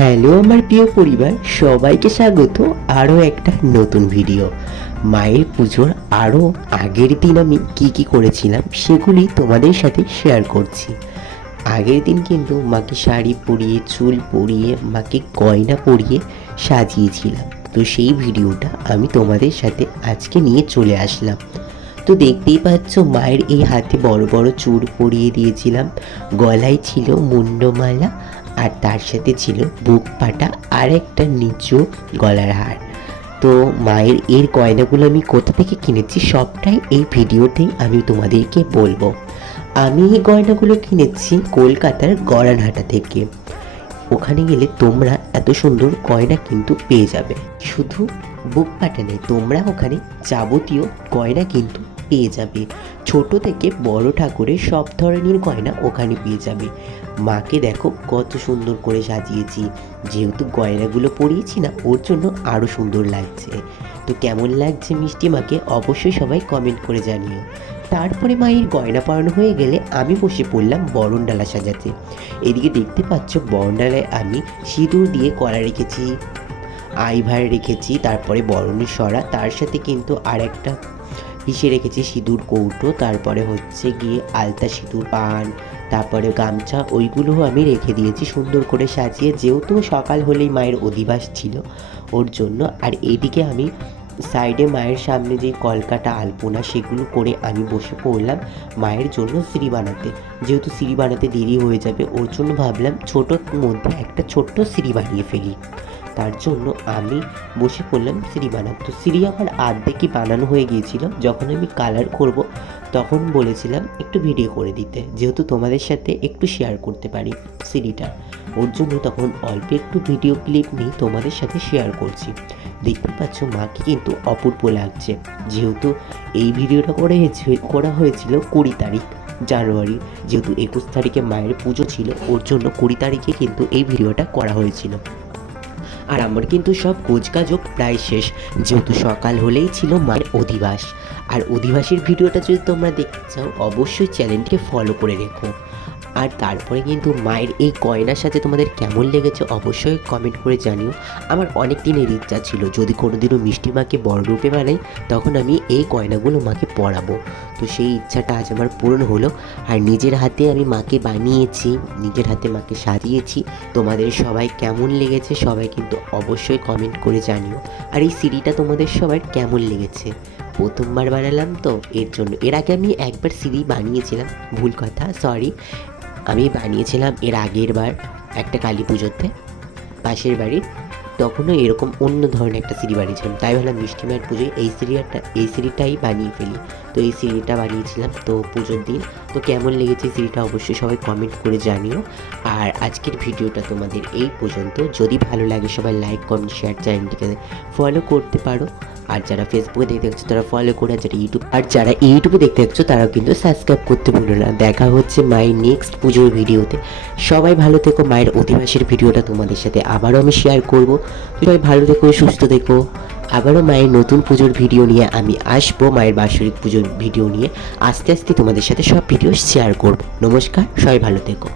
Hello আমার প্রিয় পরিবার, সবাইকে স্বাগত। আরও একটা নতুন ভিডিও মায়ের পুজোর আরও আগের দিন আমি কি কি করেছিলাম সেগুলি তোমাদের সাথে শেয়ার করছি। আগের দিন কিন্তু মাকে শাড়ি পরিয়ে, চুল পরিয়ে, মাকে গয়না পরিয়ে সাজিয়েছিলাম। তো সেই ভিডিওটা আমি তোমাদের সাথে আজকে নিয়ে চলে আসলাম। তো দেখতেই পাচ্ছ মায়ের এই হাতে বড় বড় চূড় পরিয়ে দিয়েছিলাম। গলায় ছিল মুন্ডমালা আর তার সাথে ছিল বুক পাটা আর একটা নিচু গলার হার। তো মায়ের এর গয়নাগুলো আমি কোথা থেকে কিনেছি সবটাই এই ভিডিওতেই আমি তোমাদেরকে বলব। আমি এই গয়নাগুলো কিনেছি কলকাতার গড়ানহাটা থেকে। ওখানে গেলে তোমরা এত সুন্দর গয়না কিন্তু পেয়ে যাবে। শুধু বুক পাটা নেই, তোমরা ওখানে যাবতীয় গয়না কিন্তু পেয়ে যাবে। ছোট থেকে বড় ঠাকুরের সব ধরনের গয়না ওখানে পেয়ে যাবে। মাকে দেখো কত সুন্দর করে সাজিয়েছি। যেহেতু গয়নাগুলো পরিয়েছি না, ওর জন্য আরও সুন্দর লাগছে। তো কেমন লাগছে মিষ্টি মাকে অবশ্যই সবাই কমেন্ট করে জানিও। তারপরে মায়ের গয়না পরানো হয়ে গেলে আমি বসে পড়লাম বরণডালা সাজাতে। এদিকে দেখতে পাচ্ছ বরণডালায় আমি সিঁদুর দিয়ে কলা রেখেছি, আইভার রেখেছি, তারপরে বরণের সরা, তার সাথে কিন্তু আর একটা পিষে রেখেছি সিঁদুর, কৌটো, তারপরে হচ্ছে গিয়ে আলতা, সিঁদুর, পান, তারপরে গামছা ওইগুলোও আমি রেখে দিয়েছি সুন্দর করে সাজিয়ে। যেহেতু সকাল হলেই মায়ের অধিবাস ছিল ওর জন্য, আর এদিকে আমি সাইডে মায়ের সামনে যে কলকাটা আলপনা, সেগুলো করে আমি বসে পড়লাম মায়ের জন্য সিঁড়ি বানাতে। যেহেতু সিঁড়ি বানাতে দেরি হয়ে যাবে, ওর জন্য ভাবলাম ছোটোর মধ্যে একটা ছোট্ট সিঁড়ি বানিয়ে ফেলি। তার জন্য আমি বসে পড়লাম সিঁড়ি বানাতে। তো সিঁড়ি আমার আর্ধেকই বানানো হয়ে গিয়েছিল। যখন আমি কালার করব, তখন বলেছিলাম একটু ভিডিও করে দিতে, যেহেতু তোমাদের সাথে একটু শেয়ার করতে পারি সিঁড়িটা। ওর জন্য তখন অল্প একটু ভিডিও ক্লিপ নিয়ে তোমাদের সাথে শেয়ার করছি। দেখতে পাচ্ছ, মাকে কিন্তু অপূর্ব লাগছে। যেহেতু এই ভিডিওটা করে করা হয়েছিল কুড়ি তারিখ জানুয়ারি। যেহেতু একুশ তারিখে মায়ের পুজো ছিল, ওর জন্য কুড়ি তারিখে কিন্তু এই ভিডিওটা করা হয়েছিল। আর আমার কিন্তু সব কোচকাজও প্রায় শেষ। যেহেতু সকাল হলেই ছিল মায়ের অধিবাস। আর অধিবাসের ভিডিওটা যদি তোমরা দেখতে চাও, অবশ্যই চ্যানেলটিকে ফলো করে রেখো। আর তারপরে কিন্তু মায়ের এই গয়নার সাথে তোমাদের কেমন লেগেছে অবশ্যই কমেন্ট করে জানিও। আমার অনেক দিনের ইচ্ছা ছিল যদি কোনোদিনও মিষ্টি মাকে বড় রূপে বানাই, তখন আমি এই গয়নাগুলো মাকে পরাবো। তো সেই ইচ্ছাটা আজ আমার পূরণ হলো। আর নিজের হাতে আমি মাকে বানিয়েছি, নিজের হাতে মাকে সাজিয়েছি। তোমাদের সবাই কেমন লেগেছে সবাই কিন্তু অবশ্যই কমেন্ট করে জানিও। আর এই সিঁড়িটা তোমাদের সবার কেমন লেগেছে? প্রথমবার বানালাম তো, এর জন্য। এর আগে আমি একবার সিঁড়ি বানিয়েছিলাম, ভুল কথা সরি আমি বানিয়েছিলাম এর আগের বার একটা কালী পুজোতে, পাশের বাড়ির। তখনও এরকম অন্য ধরনের একটা সিঁড়ি বানিয়েছিলাম। তাই ভাবলাম মিষ্টি মায়ের পুজোয় এই সিঁড়িটা, এই সিঁড়িটাই বানিয়ে ফেলি। তো এই সিঁড়িটা বানিয়েছিলাম। তো পুজোর দিন, তো কেমন লেগেছে সিঁড়িটা অবশ্যই সবাই কমেন্ট করে জানিও। আর আজকের ভিডিওটা তোমাদের এই পর্যন্ত। যদি ভালো লাগে সবাই লাইক কমেন্ট শেয়ার চ্যানেলটিকে ফলো করতে পারো। আর যারা ফেসবুকে দেখতে দেখছ তারা ফলো করে যারা ইউটিউব আর যারা ইউটিউবে দেখতে দেখছ তারাও কিন্তু সাবস্ক্রাইব করতে ভুলো না। দেখা হচ্ছে মায়ের নেক্সট পুজোর ভিডিওতে সবাই ভালো থেকো, মায়ের অধিবাসের ভিডিওটা তোমাদের সাথে আবারও আমি শেয়ার করব। সবাই ভালো থেকো, সুস্থ থেকো। আবারও মায়ের নতুন পুজোর ভিডিও নিয়ে আমি আসব, মায়ের বাৎসরিক পুজোর ভিডিও নিয়ে। আস্তে আস্তে তোমাদের সাথে সব ভিডিও শেয়ার করব। নমস্কার, সবাই ভালো থেকো।